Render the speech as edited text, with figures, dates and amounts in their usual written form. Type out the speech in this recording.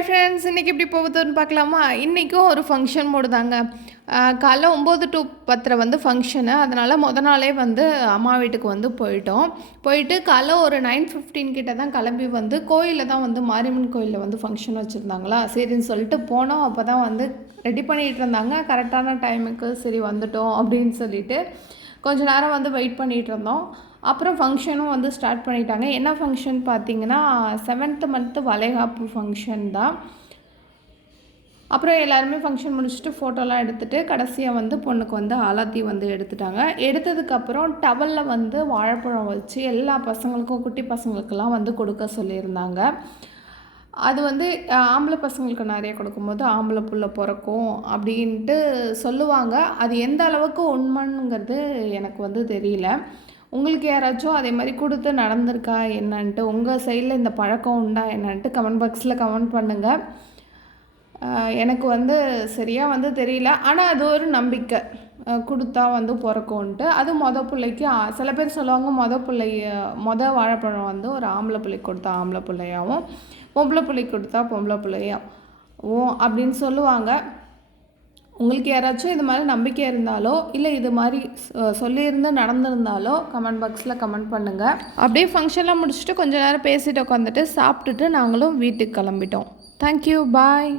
Hi friends, இன்றைக்கி எப்படி போகுதுன்னு பார்க்கலாமா? இன்றைக்கும் ஒரு ஃபங்க்ஷன் மோடு தாங்க. காலைல 9 to 10 வந்து ஃபங்க்ஷனு. அதனால் நாளே வந்து அம்மா வீட்டுக்கு வந்து போயிட்டோம். போயிட்டு காலைல ஒரு 9:15 கிட்ட தான் கிளம்பி வந்து கோயிலில் தான் வந்து மாரியம்மன் கோயிலில் வந்து ஃபங்க்ஷன் வச்சுருந்தாங்களா, சரின்னு சொல்லிட்டு போனோம். அப்போ தான் வந்து ரெடி பண்ணிகிட்டு இருந்தாங்க. கரெக்டான டைமுக்கு சரி வந்துட்டோம் அப்படின்னு சொல்லிட்டு கொஞ்ச நேரம் வந்து வெயிட் பண்ணிகிட்டு இருந்தோம். அப்புறம் ஃபங்க்ஷனும் வந்து ஸ்டார்ட் பண்ணிட்டாங்க. என்ன ஃபங்க்ஷன் பார்த்தீங்கன்னா, 7th மந்த் வளைகாப்பு ஃபங்க்ஷன் தான். அப்புறம் எல்லாருமே ஃபங்க்ஷன் முடிச்சுட்டு ஃபோட்டோலாம் எடுத்துகிட்டு கடைசியாக வந்து பொண்ணுக்கு வந்து ஆலாத்தி வந்து எடுத்துட்டாங்க. எடுத்ததுக்கப்புறம் டவலில் வந்து வாழைப்பழம் வச்சு எல்லா பசங்களுக்கும், குட்டி பசங்களுக்கெல்லாம் வந்து கொடுக்க சொல்லியிருந்தாங்க. அது வந்து ஆம்பளை பசங்களுக்கு நிறைய கொடுக்கும்போது ஆம்பளை புள்ள பிறக்கும் அப்படின்ட்டு சொல்லுவாங்க. அது எந்த அளவுக்கு உண்மைங்கிறது எனக்கு வந்து தெரியல. உங்களுக்கு யாராச்சும் அதே மாதிரி கொடுத்து நடந்திருக்கா என்னன்ட்டு, உங்கள் சைடில் இந்த பழக்கம் உண்டா என்னன்ட்டு கமெண்ட் பாக்ஸில் கமெண்ட் பண்ணுங்கள். எனக்கு வந்து சரியாக வந்து தெரியல. ஆனால் அது ஒரு நம்பிக்கை, கொடுத்தா வந்து பிறக்கும்ன்ட்டு. அது பிள்ளைக்கு சில பேர் சொல்லுவாங்க, வாழைப்பழம் வந்து ஒரு ஆம்பளை பிள்ளைக்கு கொடுத்தா ஆம்பளை பிள்ளையாகவும், பொம்பளை பிள்ளைக்கு கொடுத்தா பொம்பளை பிள்ளையாகவும் அப்படின்னு சொல்லுவாங்க. உங்களுக்கு யாராச்சும் இது மாதிரி நம்பிக்கை இருந்தாலோ, இல்லை இது மாதிரி சொல்லியிருந்து நடந்திருந்தாலோ கமெண்ட் பாக்ஸில் கமெண்ட் பண்ணுங்கள். அப்படியே ஃபங்க்ஷன்லாம் முடிச்சுட்டு கொஞ்சம் நேரம் பேசிட்டு உட்காந்துட்டு சாப்பிட்டுட்டு நாங்களும் வீட்டுக்கு கிளம்பிட்டோம். தேங்க்யூ, பாய்.